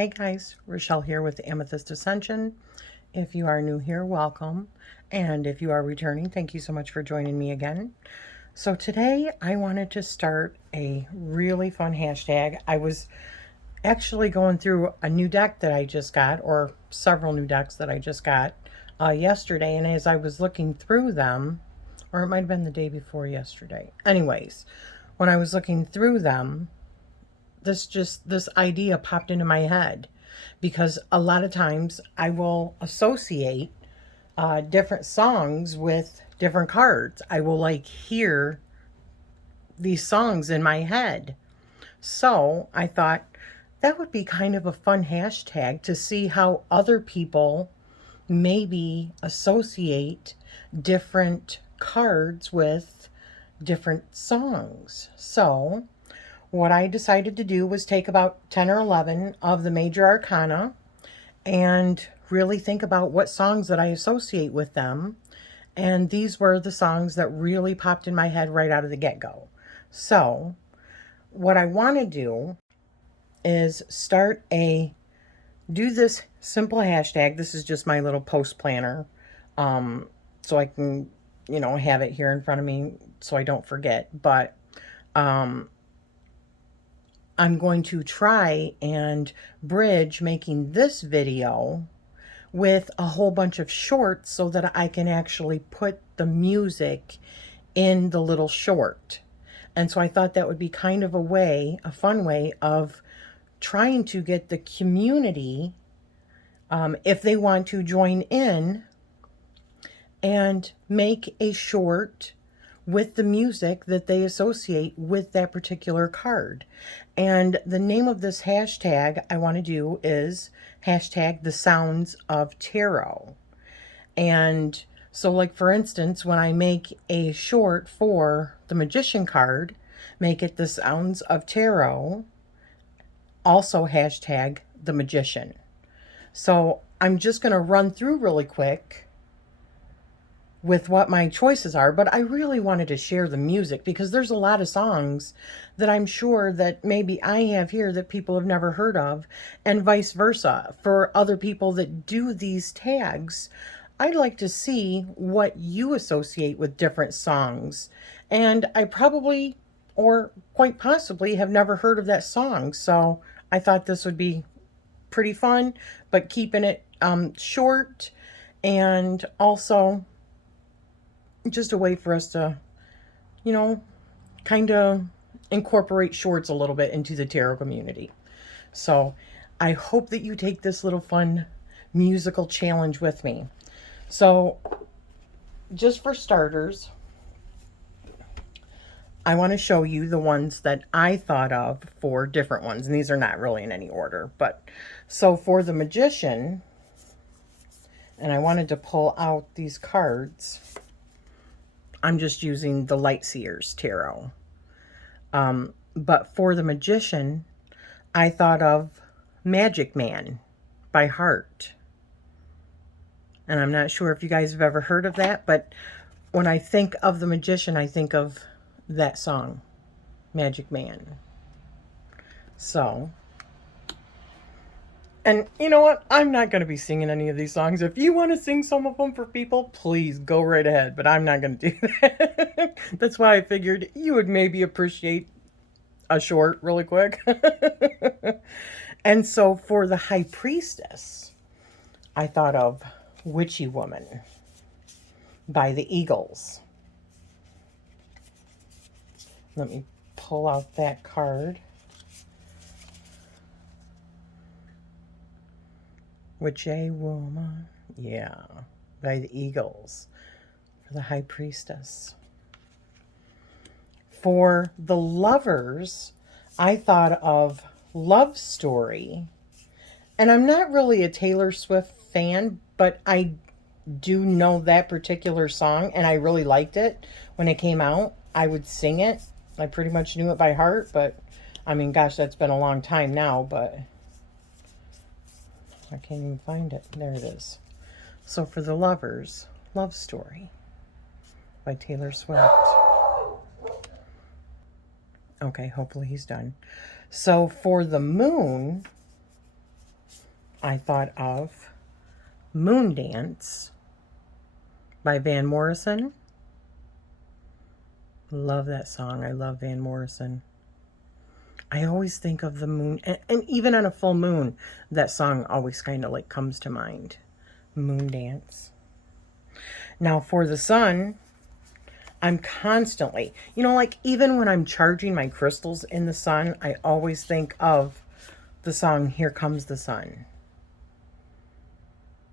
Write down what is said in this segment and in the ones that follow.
Hey guys, Rochelle here with Amethyst Ascension. If you are new here, welcome. And if you are returning, thank you so much for joining me again. So today I wanted to start a really fun hashtag. I was actually going through a new deck that I just got, or several new decks that I just got yesterday. And as I was looking through them, or it might have been the day before yesterday. Anyways, when I was looking through them, this idea popped into my head because a lot of times I will associate different songs with different cards. I will like hear these songs in my head. So I thought that would be kind of a fun hashtag to see how other people maybe associate different cards with different songs. So what I decided to do was take about 10 or 11 of the major arcana and really think about what songs that I associate with them. And these were the songs that really popped in my head right out of the get-go. So what I want to do is do this simple hashtag. This is just my little post planner. So I can, have it here in front of me so I don't forget. But I'm going to try and bridge making this video with a whole bunch of shorts so that I can actually put the music in the little short. And so I thought that would be kind of a fun way of trying to get the community, if they want to join in and make a short with the music that they associate with that particular card. And the name of this hashtag I want to do is hashtag the sounds of tarot. And so like for instance, when I make a short for the magician card, make it the sounds of tarot, also hashtag the magician. So I'm just going to run through really quick with what my choices are, but I really wanted to share the music because there's a lot of songs that I'm sure that maybe I have here that people have never heard of, and vice versa. For other people that do these tags, I'd like to see what you associate with different songs. And I probably, or quite possibly, have never heard of that song. So I thought this would be pretty fun, but keeping it short, and also just a way for us to, kind of incorporate shorts a little bit into the tarot community. So I hope that you take this little fun musical challenge with me. So just for starters, I want to show you the ones that I thought of for different ones. And these are not really in any order, but so for the magician, and I wanted to pull out these cards. I'm just using the Light Seers Tarot. But for the magician, I thought of Magic Man by Heart. And I'm not sure if you guys have ever heard of that, but when I think of the magician, I think of that song, Magic Man. So, and you know what? I'm not going to be singing any of these songs. If you want to sing some of them for people, please go right ahead. But I'm not going to do that. That's why I figured you would maybe appreciate a short really quick. And so for the High Priestess, I thought of Witchy Woman by the Eagles. Let me pull out that card. Witchy Woman, yeah, by the Eagles, for the High Priestess. For the Lovers, I thought of Love Story. And I'm not really a Taylor Swift fan, but I do know that particular song, and I really liked it when it came out. I would sing it. I pretty much knew it by heart, but I mean, gosh, that's been a long time now, but I can't even find it. There it is. So for the Lovers, Love Story by Taylor Swift. Okay, hopefully he's done. So for the Moon, I thought of Moon Dance by Van Morrison. Love that song. I love Van Morrison. I always think of the moon, and even on a full moon, that song always kind of like comes to mind. Moon Dance. Now for the sun, I'm constantly, like even when I'm charging my crystals in the sun, I always think of the song Here Comes the Sun.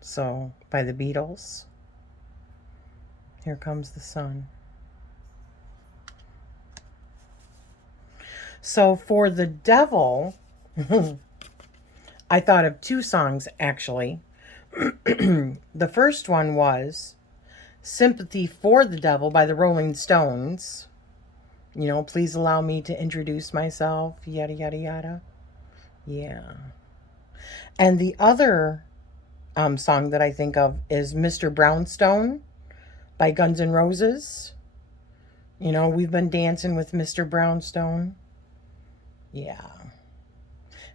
So, by the Beatles. Here Comes the Sun. So for the devil, I thought of two songs actually. The first one was Sympathy for the Devil by the Rolling Stones. Please allow me to introduce myself, yada, yada, yada. Yeah. And the other song that I think of is Mr. Brownstone by Guns N' Roses. We've been dancing with Mr. Brownstone. Yeah.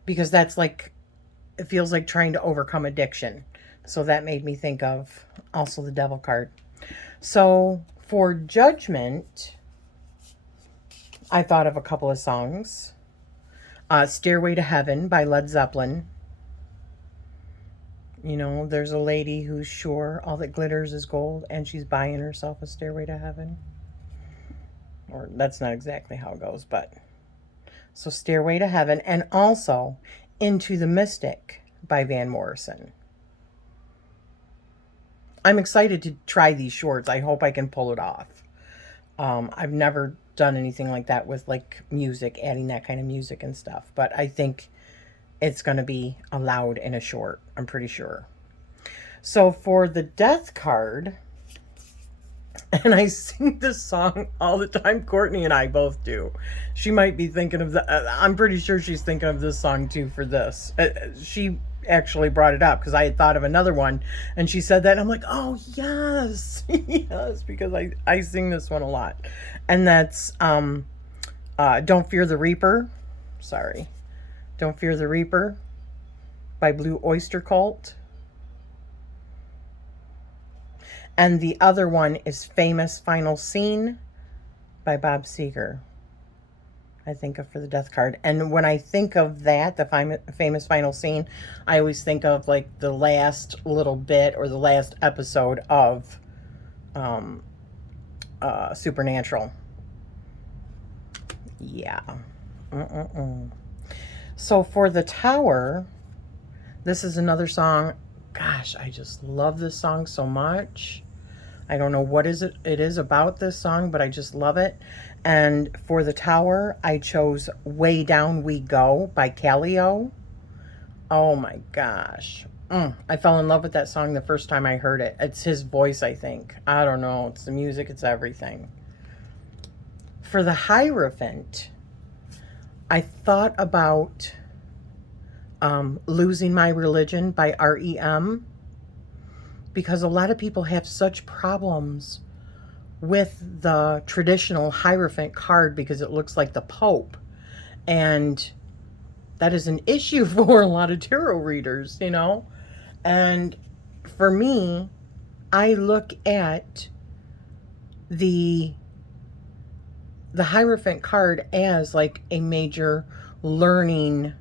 Because that's like, it feels like trying to overcome addiction. So that made me think of also the devil card. So for Judgment, I thought of a couple of songs. Stairway to Heaven by Led Zeppelin. There's a lady who's sure all that glitters is gold and she's buying herself a stairway to heaven. Or that's not exactly how it goes, but... So Stairway to Heaven, and also Into the Mystic by Van Morrison. I'm excited to try these shorts. I hope I can pull it off. I've never done anything like that with like music, adding that kind of music and stuff. But I think it's going to be allowed in a short. I'm pretty sure. So for the Death card, and I sing this song all the time. Courtney and I both do. She might be thinking of I'm pretty sure she's thinking of this song too for this. She actually brought it up because I had thought of another one and she said that and I'm like, oh yes. Yes, because I sing this one a lot. And that's Don't Fear the Reaper. Sorry. Don't Fear the Reaper by Blue Oyster Cult. And the other one is Famous Final Scene by Bob Seger. I think of for the Death card. And when I think of that, the Famous Final Scene, I always think of like the last little bit or the last episode of Supernatural. Yeah. So for the Tower, this is another song. Gosh, I just love this song so much. I don't know what it is about this song, but I just love it. And for the Tower, I chose Way Down We Go by Callio. Oh my gosh. I fell in love with that song the first time I heard it. It's his voice, I think. I don't know. It's the music. It's everything. For the Hierophant, I thought about Losing My Religion by REM, because a lot of people have such problems with the traditional Hierophant card because it looks like the Pope. And that is an issue for a lot of tarot readers, And for me, I look at the Hierophant card as like a major learning.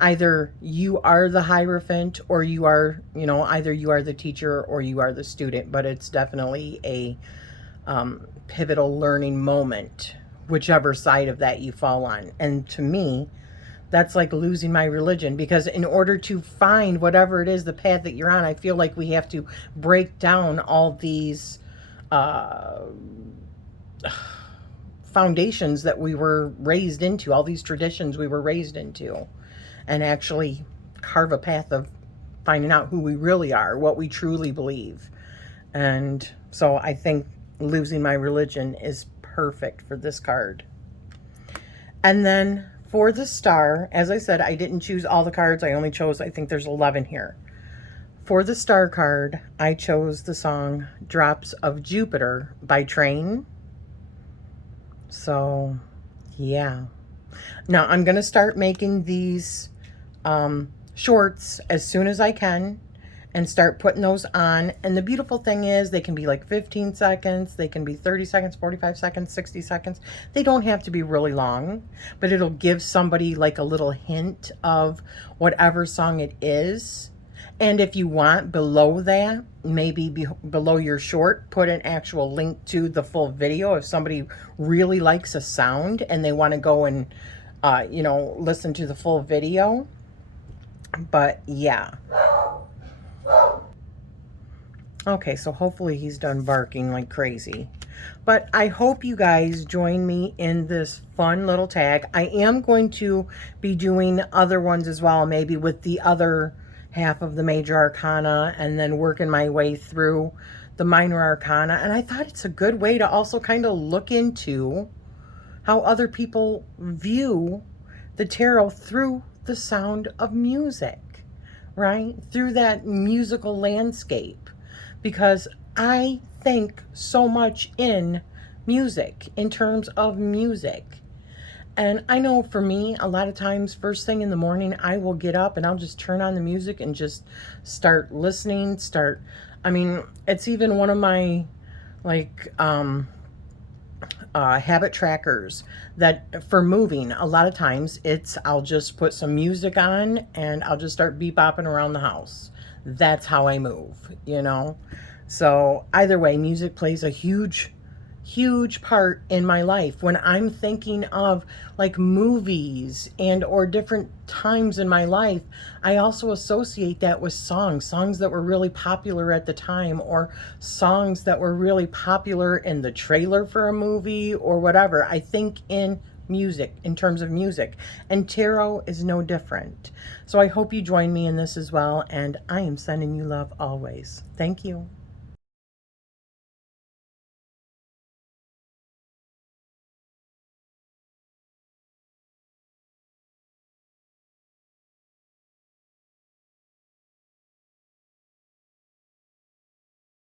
Either you are the Hierophant or you are, either you are the teacher or you are the student, but it's definitely a pivotal learning moment, whichever side of that you fall on. And to me, that's like losing my religion, because in order to find whatever it is, the path that you're on, I feel like we have to break down all these foundations that we were raised into, all these traditions we were raised into, and actually carve a path of finding out who we really are, what we truly believe. And so I think losing my religion is perfect for this card. And then for the Star, as I said, I didn't choose all the cards. I only chose, I think there's 11 here. For the Star card, I chose the song Drops of Jupiter by Train. So, yeah. Now, I'm going to start making these shorts as soon as I can and start putting those on. And the beautiful thing is they can be like 15 seconds, they can be 30 seconds, 45 seconds, 60 seconds. They don't have to be really long, but it'll give somebody like a little hint of whatever song it is. And if you want, below that, maybe below your short, put an actual link to the full video. If somebody really likes a sound and they want to go and, you know, listen to the full video. But yeah. Okay, so hopefully he's done barking like crazy. But I hope you guys join me in this fun little tag. I am going to be doing other ones as well, maybe with the other half of the major arcana and then working my way through the minor arcana. And I thought it's a good way to also kind of look into how other people view the tarot through the sound of music, right? Through that musical landscape. Because I think so much in music, in terms of music. And I know for me, a lot of times, first thing in the morning, I will get up and I'll just turn on the music and just start listening, I mean, it's even one of my, like, habit trackers that for moving, a lot of times I'll just put some music on and I'll just start bebopping around the house. That's how I move, you know? So either way, music plays a huge part in my life. When I'm thinking of like movies and or different times in my life, I also associate that with songs that were really popular at the time, or songs that were really popular in the trailer for a movie or whatever. I think in music, in terms of music, and tarot is no different. So I hope you join me in this as well, and I am sending you love always. Thank you.